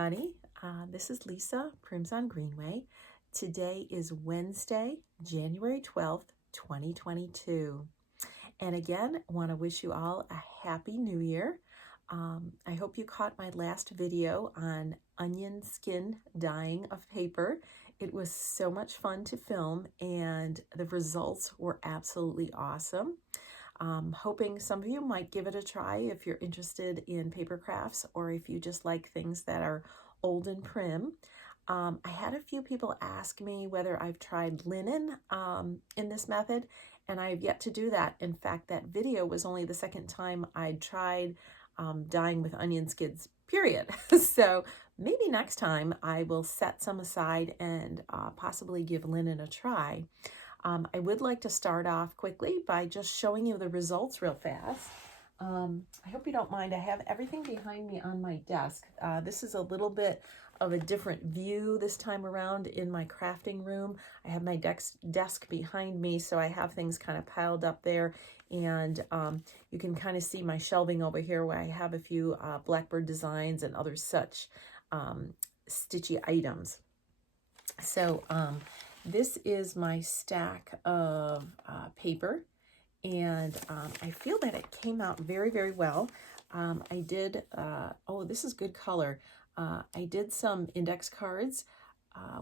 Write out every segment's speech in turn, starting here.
everybody. This is Lisa, Prims on Greenway. Today is Wednesday, January 12th, 2022. And again, I want to wish you all a happy new year. I hope you caught my last video on onion skin dyeing of paper. It was so much fun to film and the results were absolutely awesome. Hoping some of you might give it a try if you're interested in paper crafts or if you just like things that are old and prim. I had a few people ask me whether I've tried linen in this method, and I have yet to do that. In fact, that video was only the second time I'd tried dyeing with onion skins, period. So maybe next time I will set some aside and possibly give linen a try. I would like to start off quickly by just showing you the results real fast. I hope you don't mind. I have everything behind me on my desk. This is a little bit of a different view this time around in my crafting room. I have my desk behind me, so I have things kind of piled up there, and you can kind of see my shelving over here where I have a few Blackbird Designs and other such stitchy items. So this is my stack of paper, and I feel that it came out very, very well. I did, oh, this is good color. I did some index cards,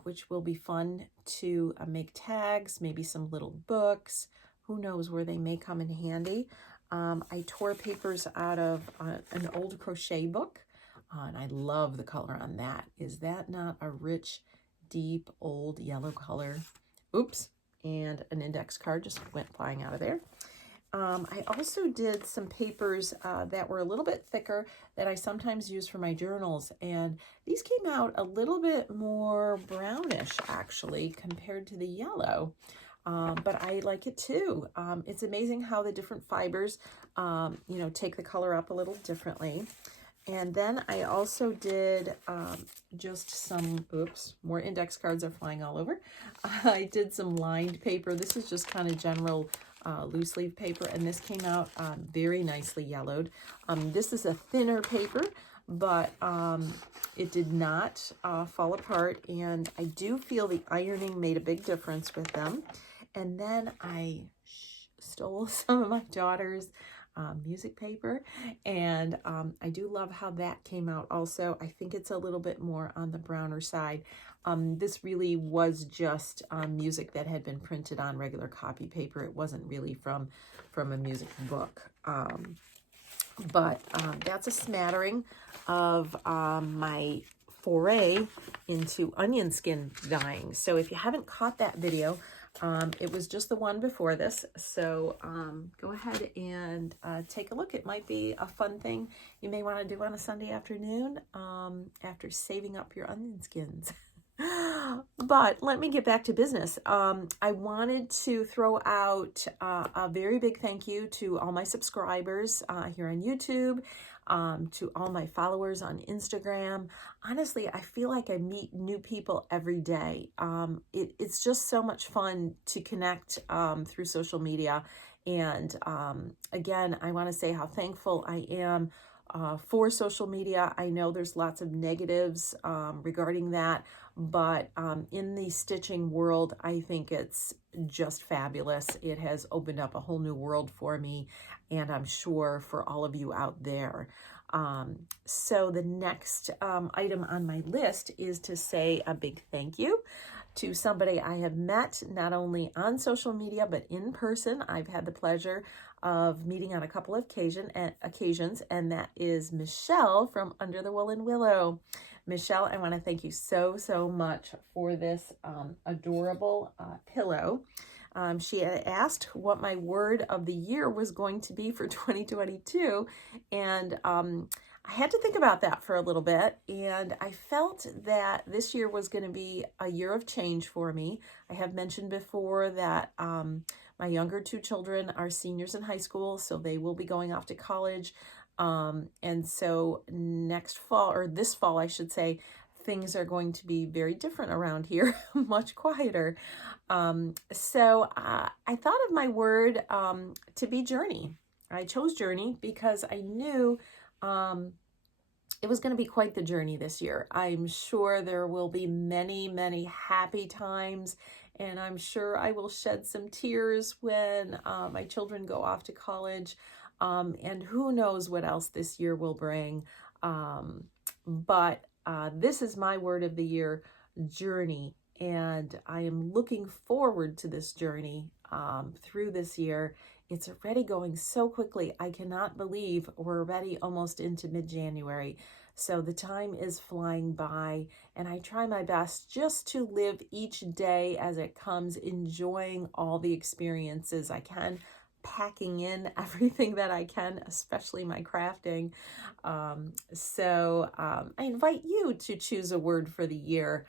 which will be fun to make tags, maybe some little books. Who knows where they may come in handy. I tore papers out of an old crochet book, and I love the color on that. Is that not a rich, deep, old yellow color? Oops, and an index card just went flying out of there. I also did some papers that were a little bit thicker that I sometimes use for my journals, and these came out a little bit more brownish actually compared to the yellow, but I like it too. It's amazing how the different fibers take the color up a little differently. And then I also did just some, oops, more index cards are flying all over. I did some lined paper. This is just kind of general loose leaf paper, and this came out very nicely yellowed. This is a thinner paper, but it did not fall apart, and I do feel the ironing made a big difference with them. And then I stole some of my daughter's music paper, and I do love how that came out also. I think it's a little bit more on the browner side. This really was just music that had been printed on regular copy paper. It wasn't really from a music book. But that's a smattering of my foray into onion skin dyeing. So if you haven't caught that video, it was just the one before this, so go ahead and take a look. It might be a fun thing you may want to do on a Sunday afternoon after saving up your onion skins. But let me get back to business. I wanted to throw out a very big thank you to all my subscribers here on YouTube, to all my followers on Instagram. Honestly, I feel like I meet new people every day. It's just so much fun to connect through social media. And again, I want to say how thankful I am for social media. I know there's lots of negatives regarding that, but in the stitching world, I think it's just fabulous. It has opened up a whole new world for me, and I'm sure for all of you out there. So the next item on my list is to say a big thank you to somebody I have met not only on social media but in person. I've had the pleasure of meeting on a couple of occasions, and that is Michelle from Under the Woolen Willow. Michelle, I want to thank you so much for this adorable pillow. She had asked what my word of the year was going to be for 2022, and I had to think about that for a little bit, and I felt that this year was going to be a year of change for me. I have mentioned before that my younger two children are seniors in high school, so they will be going off to college. And so next fall, or this fall, I should say, things are going to be very different around here, much quieter. So I thought of my word to be journey. I chose journey because I knew it was going to be quite the journey this year. I'm sure there will be many, many happy times, and I'm sure I will shed some tears when my children go off to college, and who knows what else this year will bring. But this is my word of the year, journey, and I am looking forward to this journey through this year. It's already going so quickly. I cannot believe we're already almost into mid-January. So the time is flying by, and I try my best just to live each day as it comes, enjoying all the experiences I can, packing in everything that I can, especially my crafting. I invite you to choose a word for the year.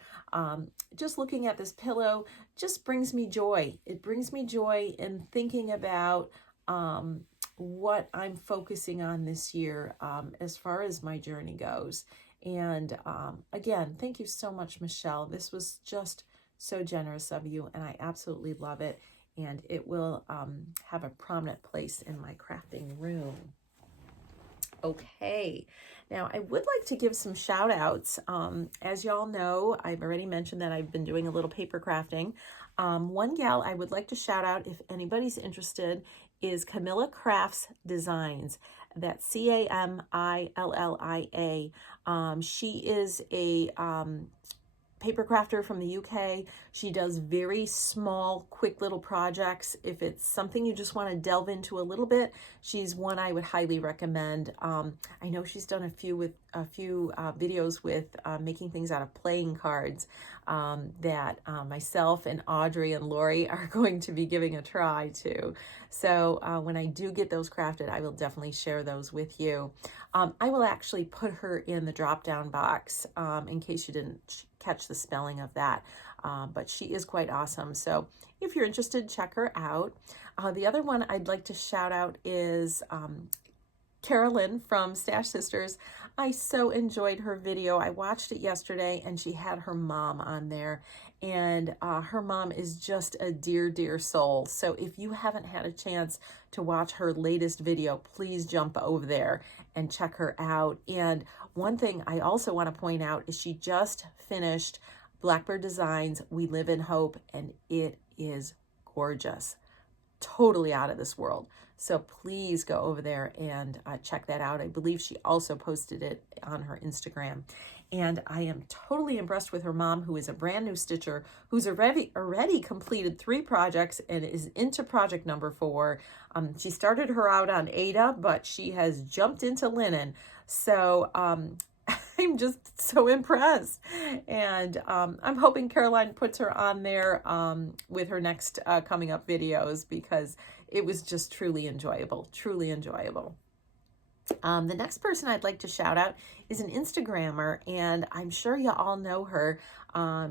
Just looking at this pillow just brings me joy. It brings me joy in thinking about what I'm focusing on this year as far as my journey goes. And again, thank you so much, Michelle. This was just so generous of you, and I absolutely love it. And it will have a prominent place in my crafting room. Okay, now I would like to give some shout outs. As y'all know, I've already mentioned that I've been doing a little paper crafting. One gal I would like to shout out, if anybody's interested, is Camillia Crafts Designs. That's Camillia. She is a paper crafter from the UK. She does very small, quick little projects. If it's something you just want to delve into a little bit, she's one I would highly recommend. I know she's done a few videos with making things out of playing cards that myself and Audrey and Lori are going to be giving a try to. So when I do get those crafted, I will definitely share those with you. I will actually put her in the drop-down box in case you didn't catch the spelling of that. But she is quite awesome. So if you're interested, check her out. The other one I'd like to shout out is Carolyn from Stash Sisters. I so enjoyed her video. I watched it yesterday, and she had her mom on there, and her mom is just a dear, dear soul. So if you haven't had a chance to watch her latest video, please jump over there and check her out. And one thing I also want to point out is she just finished Blackbird Designs, We Live in Hope, and it is gorgeous. Totally out of this world. So please go over there and check that out. I believe she also posted it on her Instagram. And I am totally impressed with her mom, who is a brand new stitcher, who's already completed 3 projects and is into project number 4. She started her out on Ada, but she has jumped into linen. So I'm just so impressed. And I'm hoping Caroline puts her on there with her next coming up videos, because it was just truly enjoyable, truly enjoyable. The next person I'd like to shout out is an Instagrammer, and I'm sure you all know her.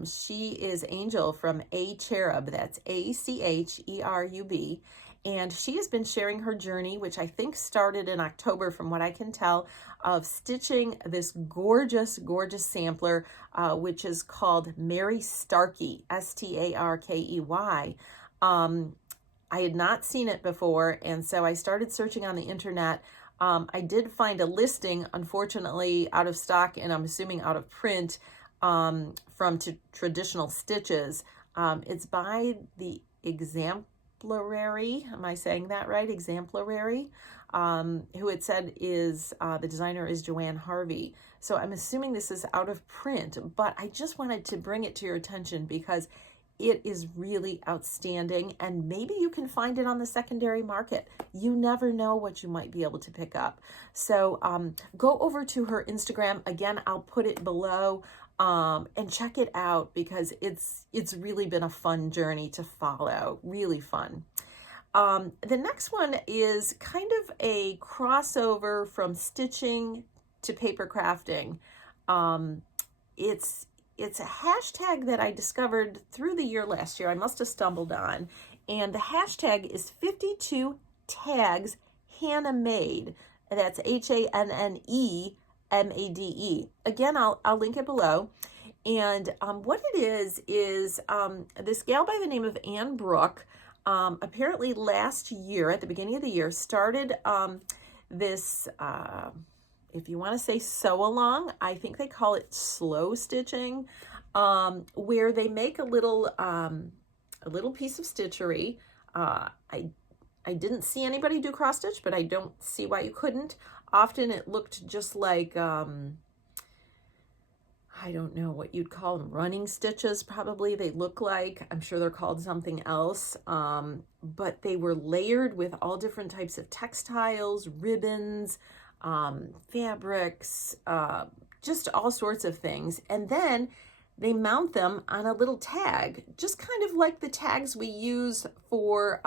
She is Angel from A Cherub. That's ACHERUB. And she has been sharing her journey, which I think started in October from what I can tell, of stitching this gorgeous, gorgeous sampler, which is called Mary Starkey, Starkey. I had not seen it before, and so I started searching on the internet. I did find a listing, unfortunately out of stock, and I'm assuming out of print, from Traditional Stitches. It's by the Examplerary, am I saying that right? Examplerary, who it said is, the designer is Joanne Harvey. So I'm assuming this is out of print, but I just wanted to bring it to your attention because it is really outstanding, and maybe you can find it on the secondary market. You never know what you might be able to pick up. So go over to her Instagram. Again, I'll put it below, and check it out, because it's really been a fun journey to follow. Really fun. The next one is kind of a crossover from stitching to paper crafting. It's a hashtag that I discovered through the year last year. I must have stumbled on. And the hashtag is 52 Tags Hannah Made. That's HANNEMADE. Again, I'll link it below. And what it is this gal by the name of Brooke, apparently last year, at the beginning of the year, started this if you want to say sew along, I think they call it slow stitching, where they make a little piece of stitchery. I didn't see anybody do cross stitch, but I don't see why you couldn't. Often it looked just like, I don't know what you'd call them, running stitches probably they look like. I'm sure they're called something else, but they were layered with all different types of textiles, ribbons, fabrics, just all sorts of things. And then they mount them on a little tag, just kind of like the tags we use for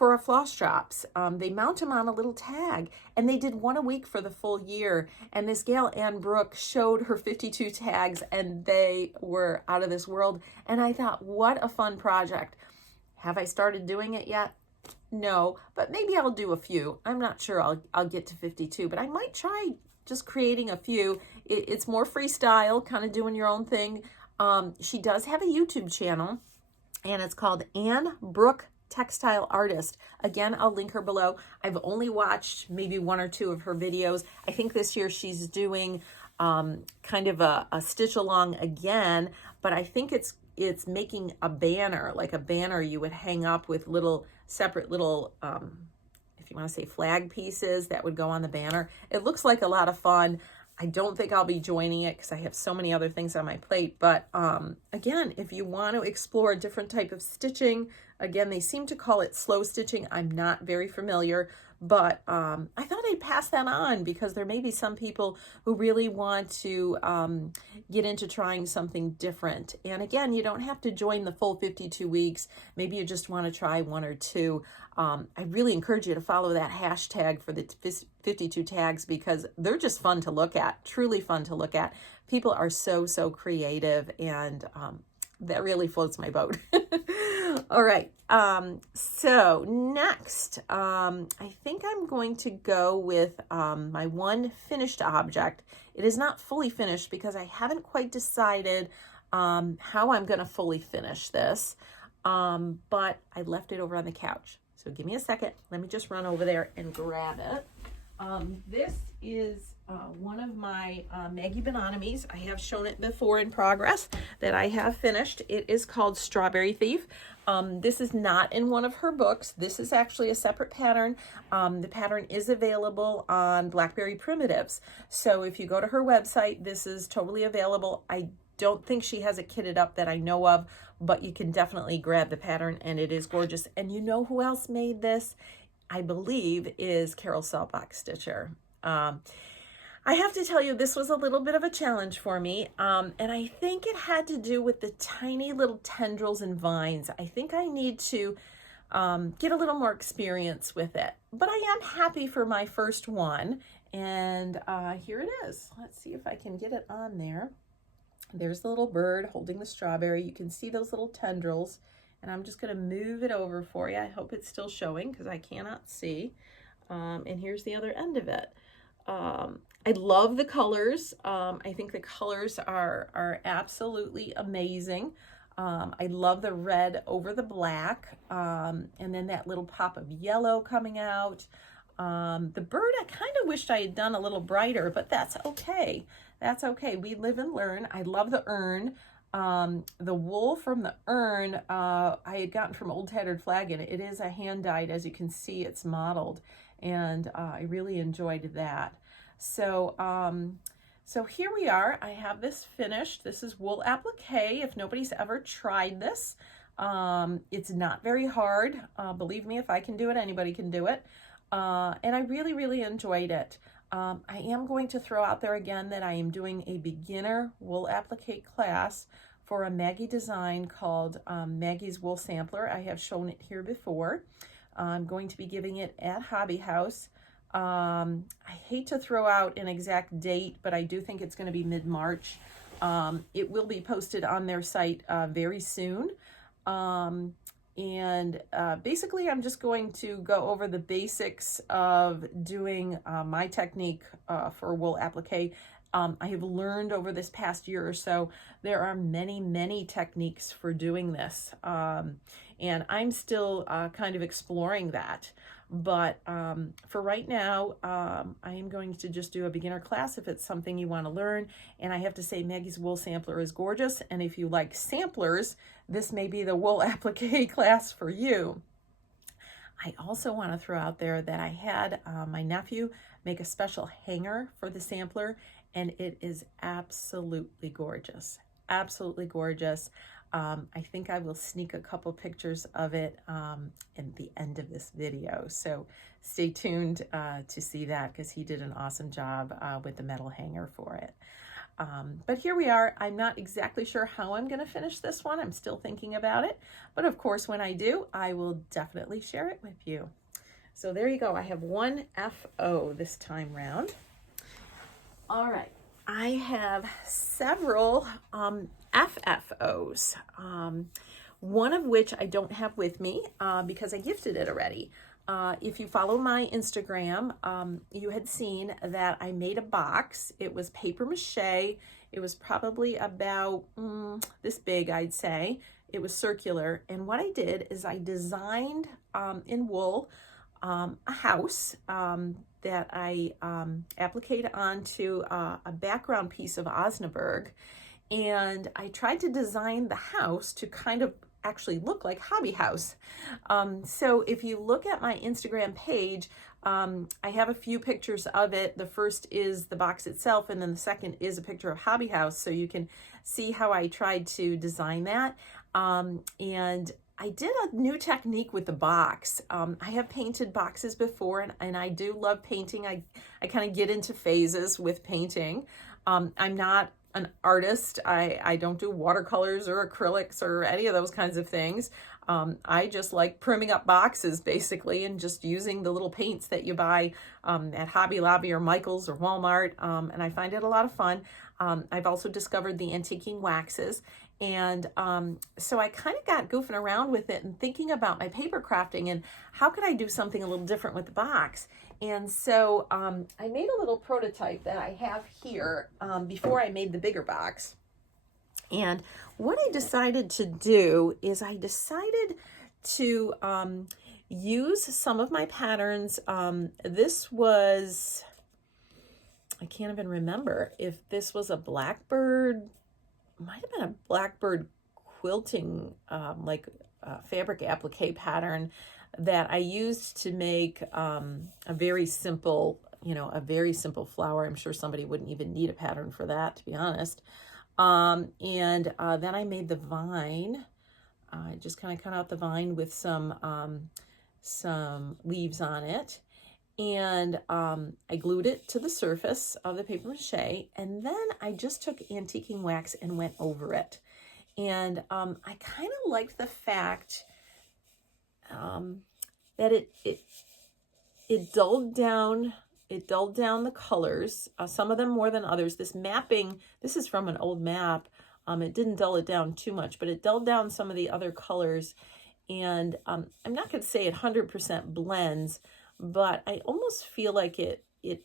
our floss drops. They mount them on a little tag, and they did one a week for the full year. And this gal, Brooke, showed her 52 tags, and they were out of this world. And I thought, what a fun project. Have I started doing it yet? No, but maybe I'll do a few. I'm not sure I'll get to 52, but I might try just creating a few. It's more freestyle, kind of doing your own thing. She does have a YouTube channel, and it's called Brooke Textile Artist. Again, I'll link her below. I've only watched maybe one or two of her videos. I think this year she's doing kind of a stitch along again, but I think it's making a banner, like a banner you would hang up with separate little, if you want to say flag pieces that would go on the banner. It looks like a lot of fun. I don't think I'll be joining it because I have so many other things on my plate. But again, if you want to explore a different type of stitching, again, they seem to call it slow stitching. I'm not very familiar, but I thought I'd pass that on because there may be some people who really want to get into trying something different. And again, you don't have to join the full 52 weeks. Maybe you just want to try one or two. I really encourage you to follow that hashtag for the 52 tags because they're just fun to look at, truly fun to look at. People are so creative, and that really floats my boat. All right, so next, I think I'm going to go with my one finished object. It is not fully finished because I haven't quite decided how I'm going to fully finish this, but I left it over on the couch. So give me a second. Let me just run over there and grab it. This is one of my Maggie Bonanomis. I have shown it before in progress that I have finished. It is called Strawberry Thief. This is not in one of her books. This is actually a separate pattern. The pattern is available on Blackberry Primitives. So if you go to her website, this is totally available. I don't think she has it kitted up that I know of, but you can definitely grab the pattern, and it is gorgeous. And you know who else made this? I believe is Carol Saltbox Stitcher. I have to tell you, this was a little bit of a challenge for me, and I think it had to do with the tiny little tendrils and vines. I think I need to get a little more experience with it, but I am happy for my first one, and here it is. Let's see if I can get it on there. There's the little bird holding the strawberry. You can see those little tendrils, and I'm just going to move it over for you. I hope it's still showing because I cannot see. And here's the other end of it. I love the colors. I think the colors are absolutely amazing. I love the red over the black, and then that little pop of yellow coming out. The bird, I kind of wished I had done a little brighter, but that's okay. That's okay. We live and learn. I love the urn. The wool from the urn I had gotten from Old Tattered Flagon. It is a hand dyed, as you can see, it's modeled, and I really enjoyed that. So so here we are. I have this finished. This is wool applique. If nobody's ever tried this, it's not very hard. Believe me, if I can do it, anybody can do it. And I really enjoyed it. I am going to throw out there again that I am doing a beginner wool applique class for a Maggie design called Maggie's Wool Sampler. I have shown it here before. I'm going to be giving it at Hobby House. I hate to throw out an exact date, but I do think it's going to be mid-March. It will be posted on their site very soon. And basically, I'm just going to go over the basics of doing my technique for wool applique. I have learned over this past year or so, there are many, many techniques for doing this. And I'm still kind of exploring that. But for right now, I am going to just do a beginner class if it's something you want to learn. And I have to say, Maggie's wool sampler is gorgeous. And if you like samplers, this may be the wool applique class for you. I also want to throw out there that I had my nephew make a special hanger for the sampler, and it is absolutely gorgeous. Absolutely gorgeous. I think I will sneak a couple pictures of it in the end of this video. So stay tuned to see that, because he did an awesome job with the metal hanger for it. But here we are. I'm not exactly sure how I'm going to finish this one. I'm still thinking about it. But of course, when I do, I will definitely share it with you. So there you go. I have one FO this time round. All right. I have several FFOs, one of which I don't have with me because I gifted it already. If you follow my Instagram, you had seen that I made a box. It was paper mache. It was probably about this big, I'd say. It was circular. And what I did is I designed in wool a house that I appliqued onto a background piece of Osnaburg. And I tried to design the house to kind of actually look like hobby house. So if you look at my Instagram page, I have a few pictures of it. The first is the box itself, and then the second is a picture of hobby house, so you can see how I tried to design that. And I did a new technique with the box. I have painted boxes before, and I do love painting. I kind of get into phases with painting. I'm not an artist. I don't do watercolors or acrylics or any of those kinds of things. I just like primming up boxes basically, and just using the little paints that you buy at Hobby Lobby or Michael's or Walmart, and I find it a lot of fun. I've also discovered the antiquing waxes, and so I kind of got goofing around with it and thinking about my paper crafting and how could I do something a little different with the box. And so I made a little prototype that I have here before I made the bigger box. And what I decided to do is I decided to use some of my patterns. This was, I can't even remember if this was a Blackbird, might have been a Blackbird quilting, like fabric applique pattern that I used to make a very simple, a very simple flower. I'm sure somebody wouldn't even need a pattern for that, to be honest. And then I made the vine. I just kind of cut out the vine with some leaves on it. And I glued it to the surface of the paper mache. And then I just took antiquing wax and went over it. And I kind of liked the fact that it dulled down the colors, some of them more than others. This mapping, this is from an old map. It didn't dull it down too much, but it dulled down some of the other colors. And I'm not going to say it 100% blends, but I almost feel like it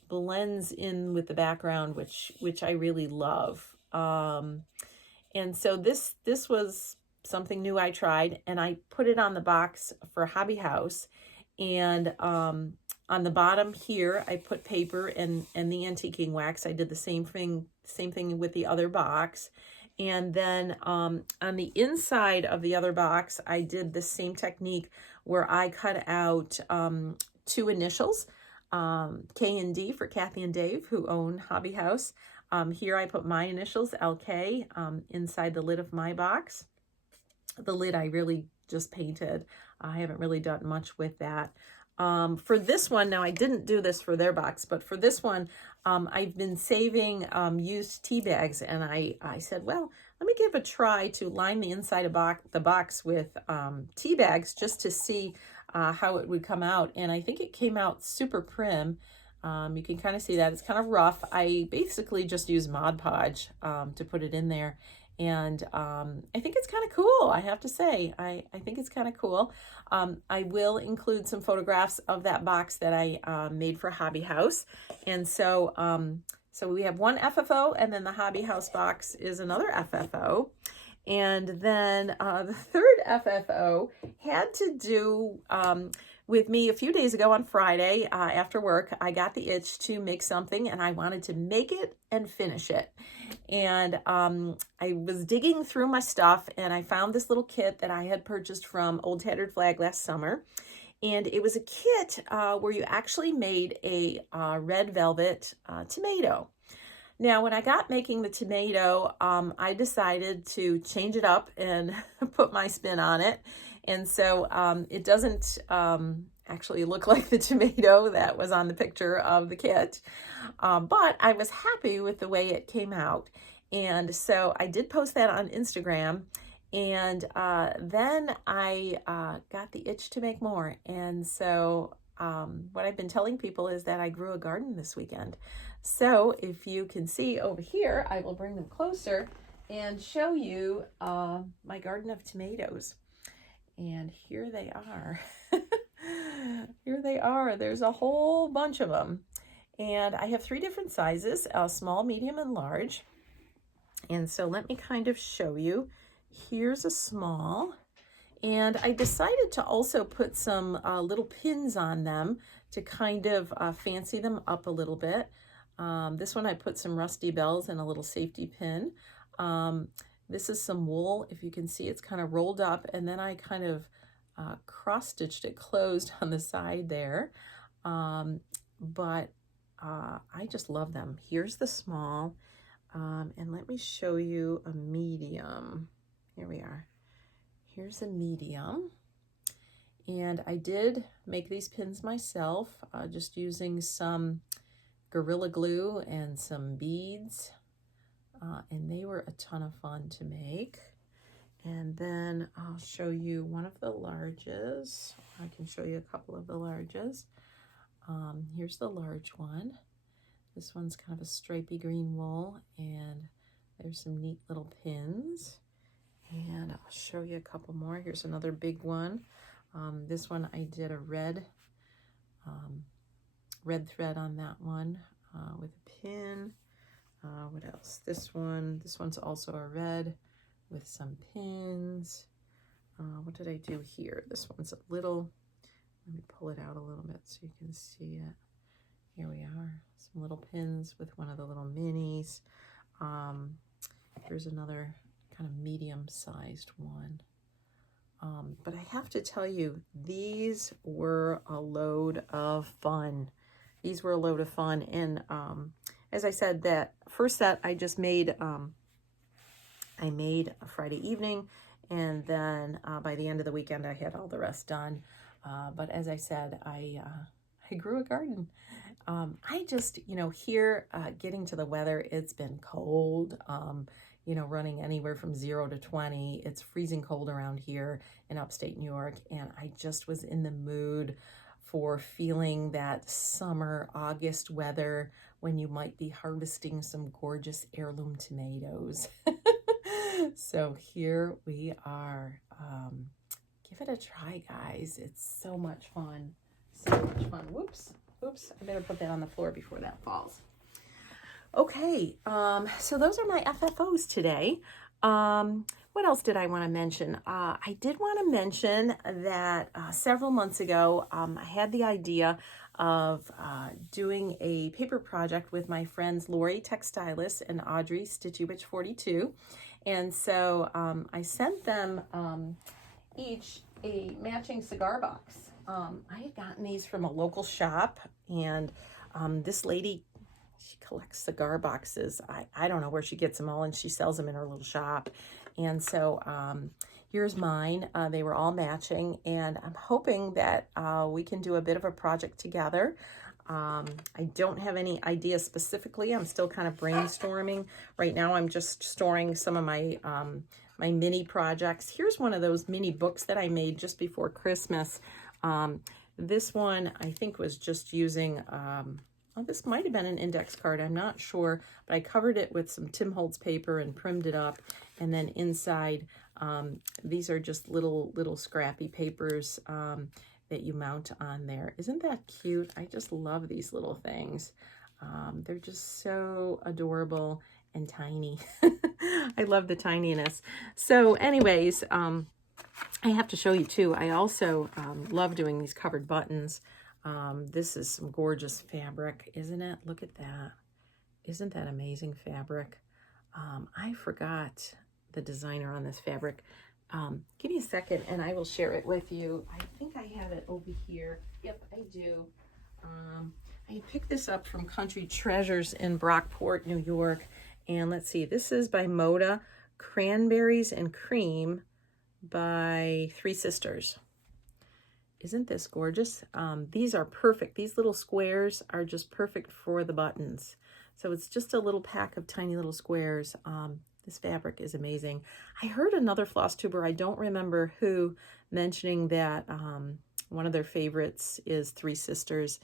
blends in with the background, which I really love. And so this was something new I tried, and I put it on the box for Hobby House. And on the bottom here, I put paper and the antiquing wax. I did the same thing with the other box. And then on the inside of the other box, I did the same technique where I cut out two initials, K and D for Kathy and Dave, who own Hobby House. Here I put my initials, LK, inside the lid of my box. The lid I really just painted. I haven't really done much with that. For this one, now I didn't do this for their box, but for this one, I've been saving used tea bags, and I said, well, let me give a try to line the inside of the box with tea bags just to see how it would come out. And I think it came out super prim. You can kind of see that. It's kind of rough. I basically just used Mod Podge to put it in there. And I think it's kind of cool, I have to say. I think it's kind of cool. I will include some photographs of that box that I made for Hobby House. And so So we have one FFO, and then the Hobby House box is another FFO. And then the third FFO had to do with me a few days ago on Friday after work. I got the itch to make something, and I wanted to make it and finish it. And I was digging through my stuff, and I found this little kit that I had purchased from Old Tattered Flag last summer. And it was a kit where you actually made a red velvet tomato. Now, when I got making the tomato, I decided to change it up and put my spin on it. And so it doesn't actually look like the tomato that was on the picture of the kit. But I was happy with the way it came out. And so I did post that on Instagram. And then I got the itch to make more. And so what I've been telling people is that I grew a garden this weekend. So if you can see over here, I will bring them closer and show you my garden of tomatoes. And here they are. Here they are. There's a whole bunch of them. And I have 3 different sizes, small, medium, and large. And so let me kind of show you. Here's a small, and I decided to also put some little pins on them to kind of fancy them up a little bit. This one I put some rusty bells and a little safety pin. This is some wool. If you can see, it's kind of rolled up, and then I kind of cross-stitched it closed on the side there. But I just love them. Here's the small, and let me show you a medium. Here we are. Here's a medium. And I did make these pins myself, just using some Gorilla Glue and some beads. And they were a ton of fun to make. And then I'll show you one of the larges. I can show you a couple of the larges. Here's the large one. This one's kind of a stripy green wool, and there's some neat little pins. And I'll show you a couple more. Here's another big one. This one I did a red thread on that one with a pin. What else? This one's also a red with some pins. What did I do here? This one's a little, let me pull it out a little bit so you can see it. Here we are, some little pins with one of the little minis. Here's another kind of medium-sized one. But I have to tell you, these were a load of fun. These were a load of fun. And as I said, that first set I just made, I made a Friday evening, and then by the end of the weekend I had all the rest done. But as I said, I grew a garden. I just, here getting to the weather, it's been cold, running anywhere from 0 to 20. It's freezing cold around here in upstate New York. And I just was in the mood for feeling that summer, August weather when you might be harvesting some gorgeous heirloom tomatoes. So here we are. Give it a try, guys. It's so much fun. So much fun. Whoops. I better put that on the floor before that falls. Okay, so those are my FFOs today. What else did I want to mention? I did want to mention that several months ago, I had the idea of doing a paper project with my friends Lori Textilis and Audrey Stitchy 42. And so I sent them each a matching cigar box. I had gotten these from a local shop, and this lady, she collects cigar boxes. I don't know where she gets them all, and she sells them in her little shop. And so here's mine. They were all matching, and I'm hoping that we can do a bit of a project together. I don't have any ideas specifically. I'm still kind of brainstorming. Right now I'm just storing some of my my mini projects. Here's one of those mini books that I made just before Christmas. This one I think was just using, this might have been an index card, I'm not sure, but I covered it with some Tim Holtz paper and primed it up. And then inside, these are just little scrappy papers that you mount on there. Isn't that cute? I just love these little things. They're just so adorable and tiny. I love the tininess. So anyways, I have to show you too, I also love doing these covered buttons. This is some gorgeous fabric, isn't it? Look at that. Isn't that amazing fabric? I forgot the designer on this fabric. Give me a second and I will share it with you. I think I have it over here. Yep, I do. I picked this up from Country Treasures in Brockport, New York. And let's see, this is by Moda, Cranberries and Cream by Three Sisters. Isn't this gorgeous? These are perfect. These little squares are just perfect for the buttons. So it's just a little pack of tiny little squares. This fabric is amazing. I heard another floss tuber, I don't remember who, mentioning that one of their favorites is Three Sisters.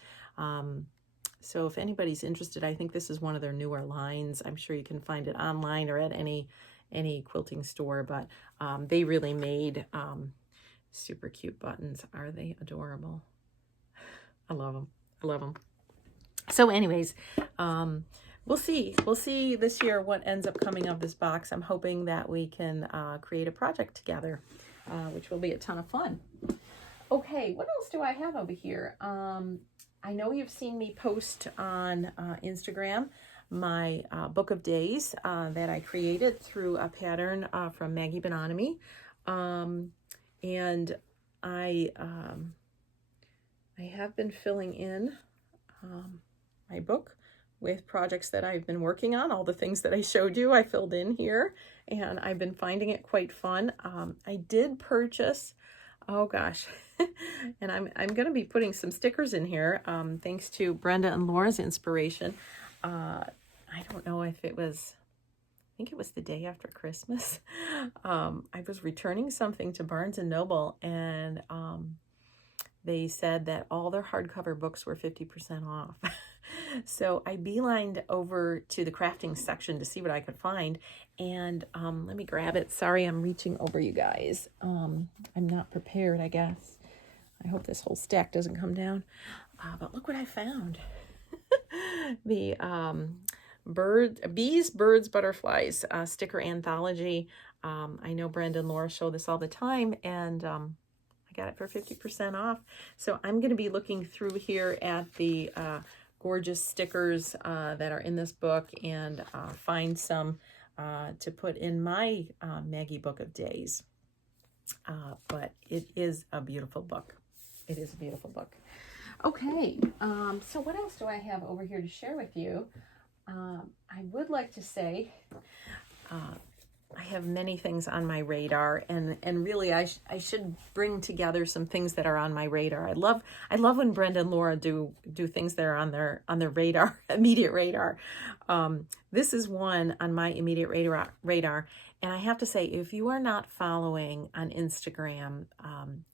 So if anybody's interested, I think this is one of their newer lines. I'm sure you can find it online or at any quilting store, but they really made super cute buttons. Are they adorable? I love them. I love them. So anyways, we'll see. We'll see this year what ends up coming of this box. I'm hoping that we can create a project together, which will be a ton of fun. Okay, what else do I have over here? I know you've seen me post on Instagram my book of days that I created through a pattern from Maggie Bonanomi. And I have been filling in my book with projects that I've been working on. All the things that I showed you, I filled in here, and I've been finding it quite fun. I did purchase, oh gosh, and I'm going to be putting some stickers in here, thanks to Brenda and Laura's inspiration. I don't know if it was, I think it was the day after Christmas. I was returning something to Barnes & Noble, and they said that all their hardcover books were 50% off. So I beelined over to the crafting section to see what I could find. And let me grab it. Sorry, I'm reaching over you guys. I'm not prepared, I guess. I hope this whole stack doesn't come down. But look what I found. The Bees, Birds, Butterflies sticker anthology. I know Brenda and Laura show this all the time, and I got it for 50% off. So I'm going to be looking through here at the gorgeous stickers that are in this book and find some to put in my Maggie Book of Days. But it is a beautiful book. It is a beautiful book. Okay, so what else do I have over here to share with you? I would like to say I have many things on my radar, and really I should bring together some things that are on my radar. I love when Brenda and Laura do things that are on their radar, immediate radar. This is one on my immediate radar, and I have to say, if you are not following on Instagram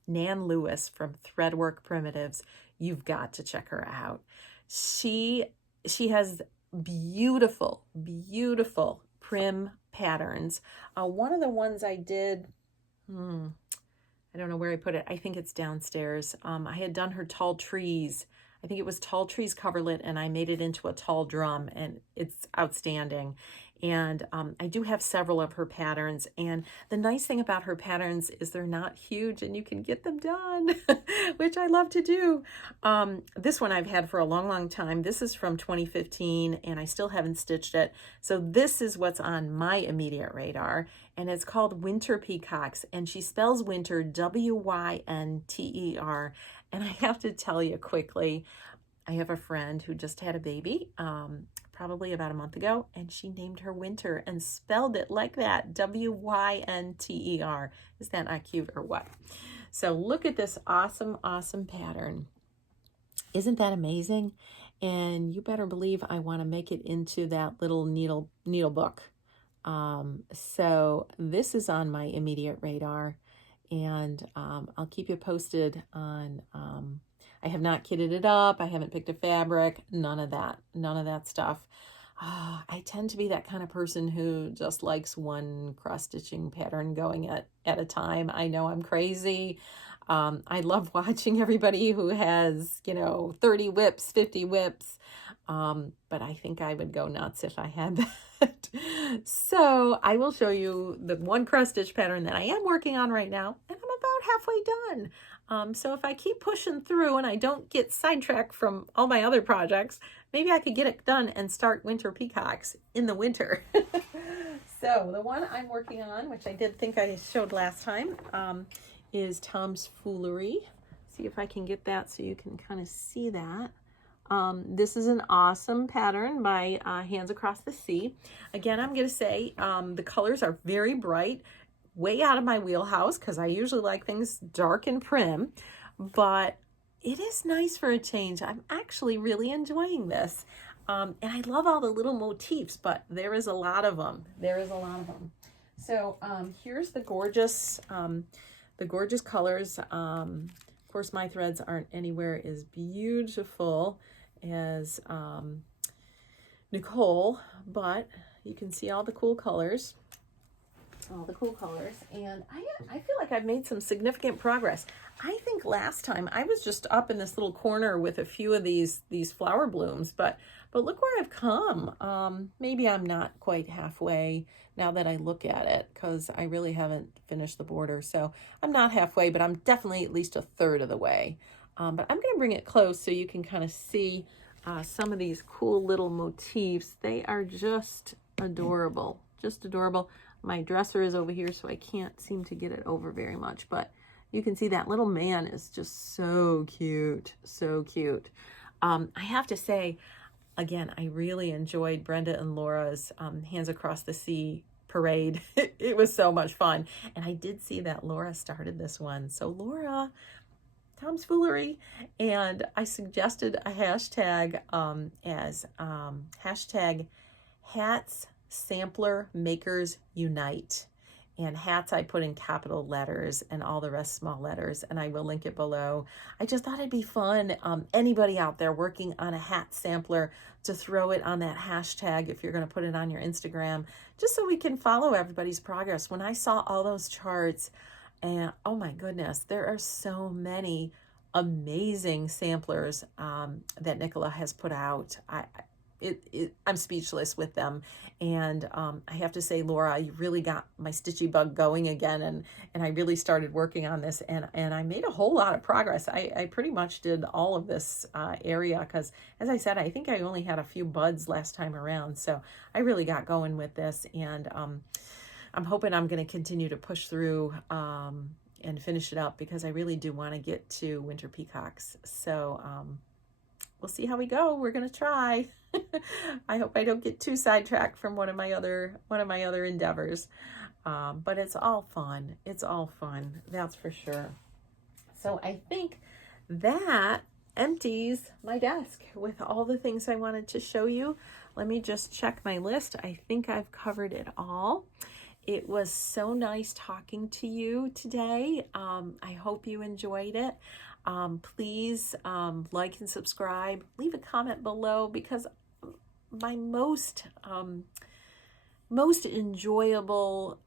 Nan Lewis from Threadwork Primitives, you've got to check her out. She has beautiful prim patterns. One of the ones I did, I don't know where I put it. I think it's downstairs. I had done her tall trees. I think it was tall trees coverlet, and I made it into a tall drum, and it's outstanding. And I do have several of her patterns, and the nice thing about her patterns is they're not huge and you can get them done, which I love to do. This one I've had for a long time. This is from 2015 and I still haven't stitched it. So this is what's on my immediate radar, and it's called Winter Peacocks, and she spells winter W-Y-N-T-E-R. And I have to tell you quickly, I have a friend who just had a baby, probably about a month ago, and she named her Winter and spelled it like that, W-Y-N-T-E-R. Is that not cute or what? So look at this awesome pattern. Isn't that amazing? And you better believe I want to make it into that little needle book. So this is on my immediate radar, and I'll keep you posted on, I have not kitted it up. I haven't picked a fabric, none of that stuff. I tend to be that kind of person who just likes one cross-stitching pattern going at a time. I know I'm crazy. I love watching everybody who has, 30 whips, 50 whips. but I think I would go nuts if I had that. So I will show you the one cross stitch pattern that I am working on right now, and I'm about halfway done. So if I keep pushing through and I don't get sidetracked from all my other projects, maybe I could get it done and start winter peacocks in the winter. So the one I'm working on, which I did think I showed last time, is Tom's Foolery. See if I can get that so you can kind of see that. This is an awesome pattern by Hands Across the Sea. Again, I'm going to say the colors are very bright, way out of my wheelhouse because I usually like things dark and prim, but it is nice for a change. I'm actually really enjoying this. And I love all the little motifs, but there is a lot of them. There is a lot of them. So here's the gorgeous colors. Of course, my threads aren't anywhere as beautiful as Nicole, but you can see all the cool colors. And I feel like I've made some significant progress. I think last time I was just up in this little corner with a few of these flower blooms, but look where I've come. Maybe I'm not quite halfway now that I look at it, because I really haven't finished the border. So I'm not halfway, but I'm definitely at least a third of the way. But I'm going to bring it close so you can kind of see some of these cool little motifs. They are just adorable, just adorable. My dresser is over here, so I can't seem to get it over very much, but you can see that little man is just so cute, so cute. I have to say, again, I really enjoyed Brenda and Laura's Hands Across the Sea parade. It was so much fun. And I did see that Laura started this one. So Laura, Tom's Foolery. And I suggested a hashtag as hashtag Hats Sampler Makers Unite. And hats I put in capital letters and all the rest small letters, and I will link it below. I just thought it'd be fun. Anybody out there working on a hat sampler to throw it on that hashtag if you're going to put it on your Instagram, just so we can follow everybody's progress. When I saw all those charts, and oh my goodness, there are so many amazing samplers that Nicola has put out. I'm speechless with them. And I have to say, Laura, you really got my stitchy bug going again. And I really started working on this, and I made a whole lot of progress. I pretty much did all of this area because, as I said, I think I only had a few buds last time around. So I really got going with this, and I'm hoping I'm going to continue to push through and finish it up, because I really do want to get to winter peacocks. So we'll see how we go. We're going to try. I hope I don't get too sidetracked from one of my other endeavors. But it's all fun. It's all fun. That's for sure. So I think that empties my desk with all the things I wanted to show you. Let me just check my list. I think I've covered it all. It was so nice talking to you today. I hope you enjoyed it. Please like and subscribe. Leave a comment below, because my most enjoyable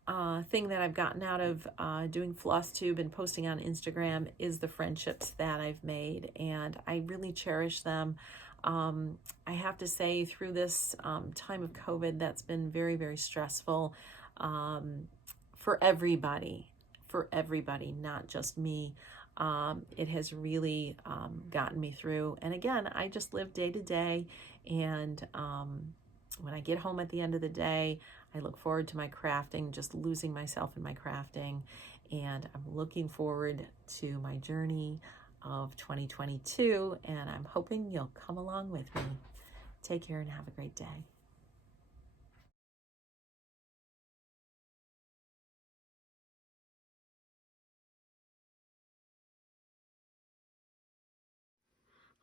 thing that I've gotten out of doing Flosstube and posting on Instagram is the friendships that I've made, and I really cherish them. I have to say, through this time of COVID, that's been very, very stressful for everybody, not just me. It has really gotten me through. And again, I just live day to day. And when I get home at the end of the day, I look forward to my crafting, just losing myself in my crafting. And I'm looking forward to my journey of 2022. And I'm hoping you'll come along with me. Take care and have a great day.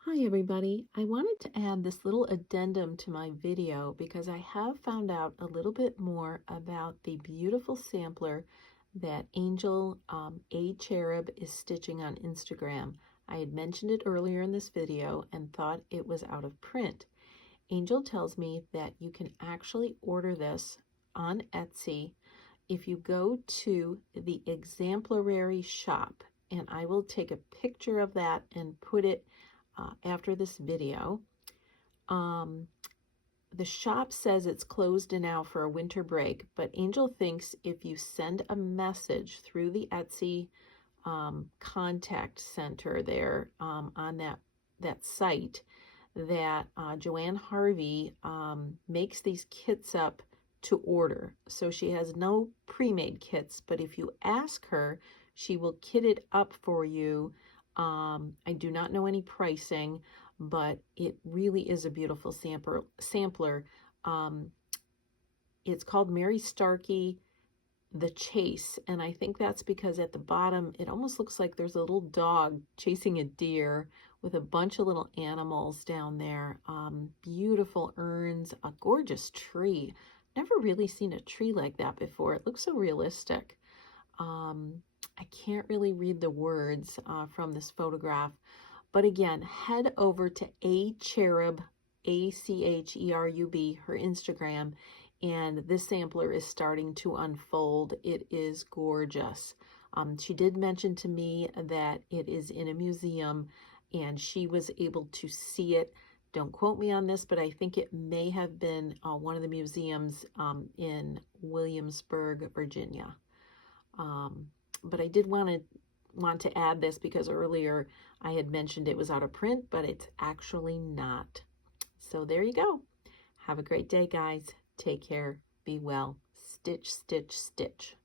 Hi everybody, I wanted to add this little addendum to my video because I have found out a little bit more about the beautiful sampler that Angel A Cherub is stitching on Instagram. I had mentioned it earlier in this video and thought it was out of print. Angel tells me that you can actually order this on Etsy if you go to the Examplerary shop, and I will take a picture of that and put it after this video. The shop says it's closed now for a winter break, but Angel thinks if you send a message through the Etsy contact center there on that site, that Joanne Harvey makes these kits up to order. So she has no pre-made kits, but if you ask her, she will kit it up for you. I do not know any pricing, but it really is a beautiful sampler. It's called Mary Starkey The Chase, and I think that's because at the bottom it almost looks like there's a little dog chasing a deer with a bunch of little animals down there. Beautiful urns, a gorgeous tree. Never really seen a tree like that before. It looks so realistic. I can't really read the words from this photograph, but again, head over to Acherub, Acherub, her Instagram, and this sampler is starting to unfold. It is gorgeous. She did mention to me that it is in a museum, and she was able to see it. Don't quote me on this, but I think it may have been one of the museums in Williamsburg, Virginia. But I did want to add this because earlier I had mentioned it was out of print, but it's actually not. So there you go. Have a great day, guys. Take care. Be well. Stitch, stitch, stitch.